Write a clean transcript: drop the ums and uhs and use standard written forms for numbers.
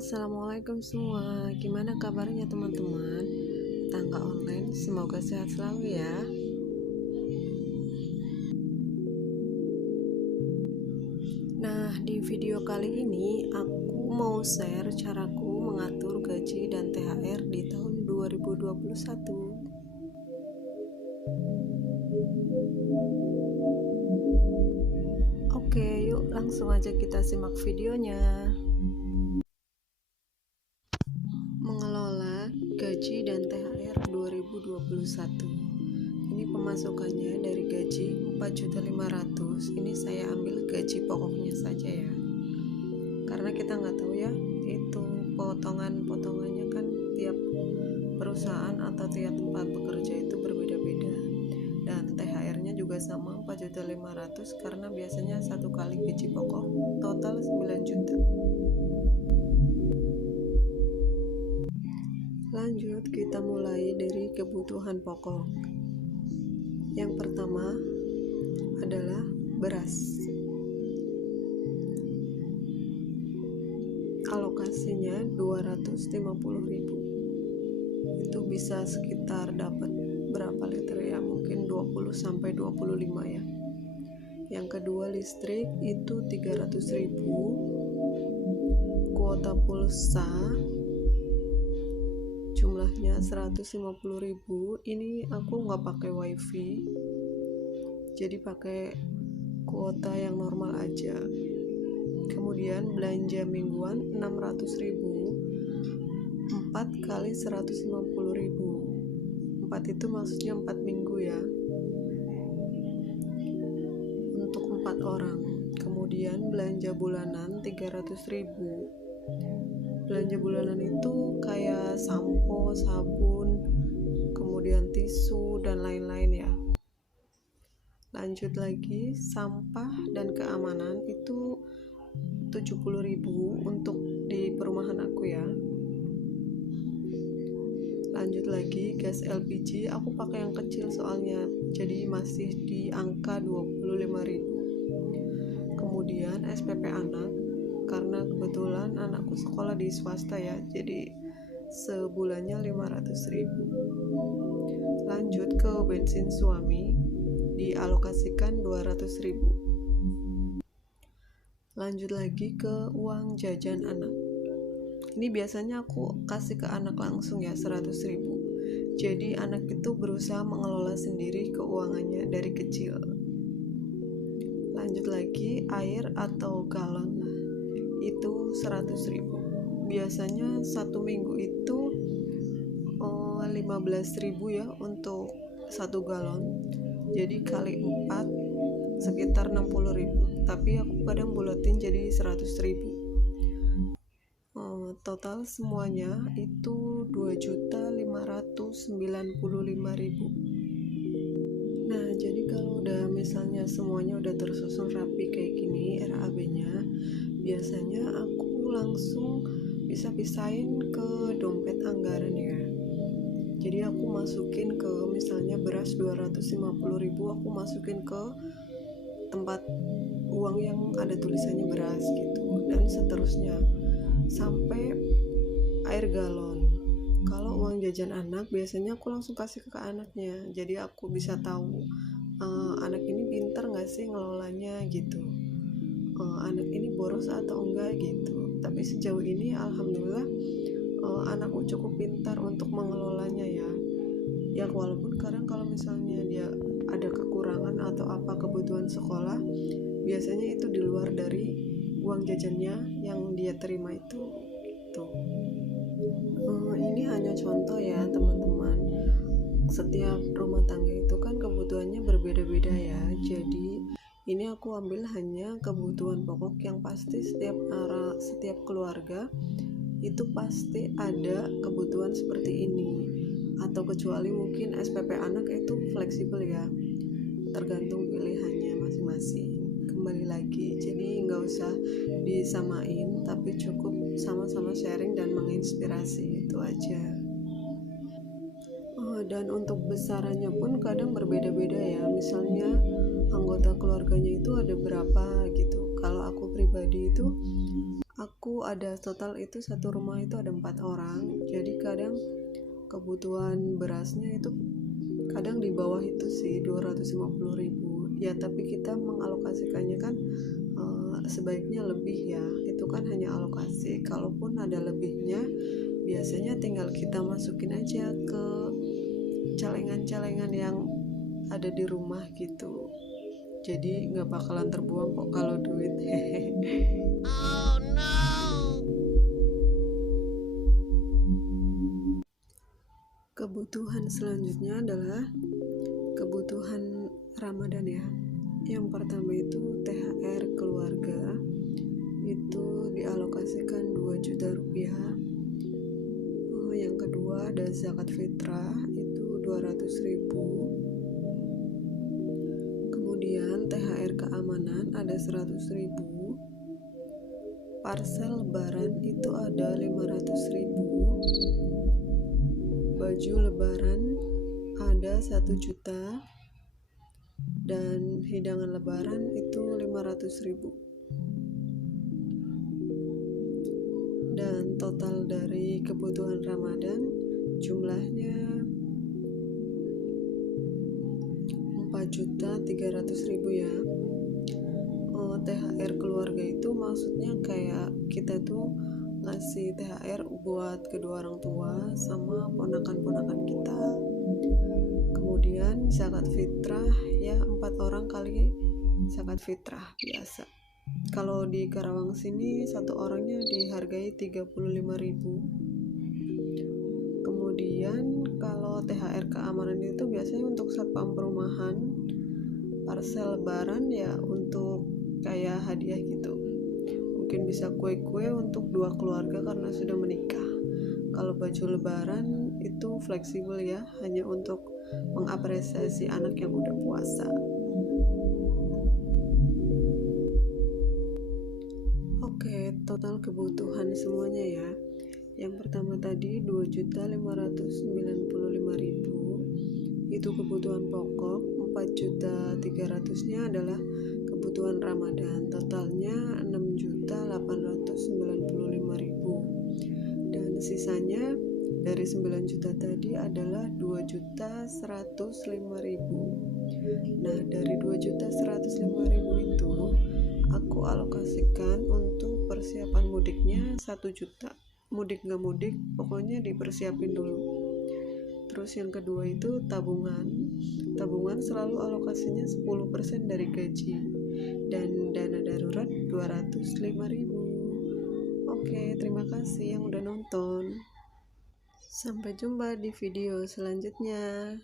Assalamualaikum semua. Gimana kabarnya teman-teman? Tangga online, semoga sehat selalu ya. Nah, di video kali ini aku mau share caraku mengatur gaji dan THR di tahun 2021. Oke, yuk langsung aja kita simak videonya. Mengelola gaji dan THR 2021. Ini pemasukannya dari gaji 4.500.000. Ini saya ambil gaji pokoknya saja ya. Karena kita nggak tahu ya, itu potongannya kan tiap perusahaan atau tiap tempat bekerja itu berbeda-beda. Dan THR-nya juga sama 4.500.000 karena biasanya satu kali gaji pokok total 9 juta. Lanjut, kita mulai dari kebutuhan pokok. Yang pertama adalah beras. Alokasinya 250.000. Itu bisa sekitar dapat berapa liter ya? Mungkin 20 sampai 25 ya. Yang kedua listrik itu 300.000. Kuota pulsa jumlahnya 150.000. Ini aku nggak pakai wifi, jadi pakai kuota yang normal aja. Kemudian belanja mingguan 600.000, 4 kali 150.000. 4 itu maksudnya 4 minggu ya, untuk 4 orang. Kemudian belanja bulanan 300.000. Belanja bulanan itu kayak sampo, sabun, kemudian tisu dan lain-lain ya. Lanjut lagi, sampah dan keamanan itu 70.000 untuk di perumahan aku ya. Lanjut lagi, gas LPG aku pakai yang kecil soalnya, jadi masih di angka 25.000. Kemudian SPP anak, karena kebetulan anakku sekolah di swasta ya, jadi sebulannya 500.000. Lanjut ke bensin suami, dialokasikan 200.000. Lanjut lagi ke uang jajan anak. Ini biasanya aku kasih ke anak langsung ya, 100.000. Jadi anak itu berusaha mengelola sendiri keuangannya dari kecil. Lanjut lagi, air atau galon itu 100.000. Biasanya satu minggu itu 15.000 ya untuk satu galon. Jadi kali 4 sekitar 60.000. Tapi aku kadang buletin jadi 100.000. Total semuanya itu 2.595.000. Nah, jadi kalau udah misalnya semuanya udah tersusun rapi kayak gini RAB-nya, biasanya aku langsung bisa pisahin ke dompet anggaran ya. Jadi aku masukin ke misalnya beras 250.000, aku masukin ke tempat uang yang ada tulisannya beras gitu, dan seterusnya sampai air galon. Kalau uang jajan anak biasanya aku langsung kasih ke anaknya, jadi aku bisa tahu anak ini pintar nggak sih ngelolanya gitu, anak ini boros atau enggak gitu. Tapi sejauh ini alhamdulillah anakku cukup pintar untuk mengelolanya ya. Ya walaupun kadang kalau misalnya dia ada kekurangan atau apa kebutuhan sekolah, biasanya itu di luar dari uang jajannya yang dia terima itu gitu. Ini hanya contoh ya teman-teman. Setiap rumah tangga itu kan kebutuhannya berbeda-beda ya. Jadi ini aku ambil hanya kebutuhan pokok yang pasti setiap keluarga itu pasti ada kebutuhan seperti ini. Atau kecuali mungkin SPP anak itu fleksibel ya, tergantung pilihannya masing-masing. Kembali lagi, jadi nggak usah disamain, tapi cukup sama-sama sharing dan menginspirasi, itu aja. Dan untuk besarannya pun kadang berbeda-beda ya. Misalnya anggota keluarganya itu ada berapa gitu. Kalau aku pribadi itu aku ada total itu satu rumah itu ada 4 orang, jadi kadang kebutuhan berasnya itu kadang di bawah itu sih 250.000 ya, tapi kita mengalokasikannya kan sebaiknya lebih ya, itu kan hanya alokasi. Kalaupun ada lebihnya biasanya tinggal kita masukin aja ke celengan-celengan yang ada di rumah gitu, jadi nggak bakalan terbuang kok kalau duit. Oh no. Kebutuhan selanjutnya adalah kebutuhan Ramadan ya. Yang pertama itu THR keluarga, itu dialokasikan 2 juta rupiah. Yang kedua ada zakat fitrah, itu 200.000. Kemudian THR keamanan ada 100.000. Parcel lebaran itu ada 500.000. Baju lebaran ada 1 juta. Dan hidangan lebaran itu 500.000. Dan total dari kebutuhan Ramadan jumlahnya 4.300.000 ya. THR keluarga itu maksudnya kayak kita tuh ngasih THR buat kedua orang tua sama ponakan-ponakan kita. Kemudian zakat fitrah ya 4 orang kali zakat fitrah biasa. Kalau di Karawang sini satu orangnya dihargai 35.000. Kemudian kalau THR keamanan itu biasanya untuk satpam perumahan. Parcel lebaran ya untuk kayak hadiah gitu, mungkin bisa kue-kue untuk 2 keluarga karena sudah menikah. Kalau baju lebaran itu fleksibel ya, hanya untuk mengapresiasi anak yang udah puasa. Oke, total kebutuhan semuanya ya. Yang pertama tadi 2.595.000 itu kebutuhan pokok, 4.300.000-nya adalah kebutuhan Ramadan. Totalnya 6.895.000. Dan sisanya dari 9 juta tadi adalah 2.105.000. Nah, dari 2.105.000 itu aku alokasikan untuk persiapan mudiknya 1 juta. Mudik gak mudik, pokoknya dipersiapin dulu. Terus yang kedua itu tabungan. Tabungan selalu alokasinya 10% dari gaji. Dan dana darurat 205.000. Oke, terima kasih yang udah nonton. Sampai jumpa di video selanjutnya.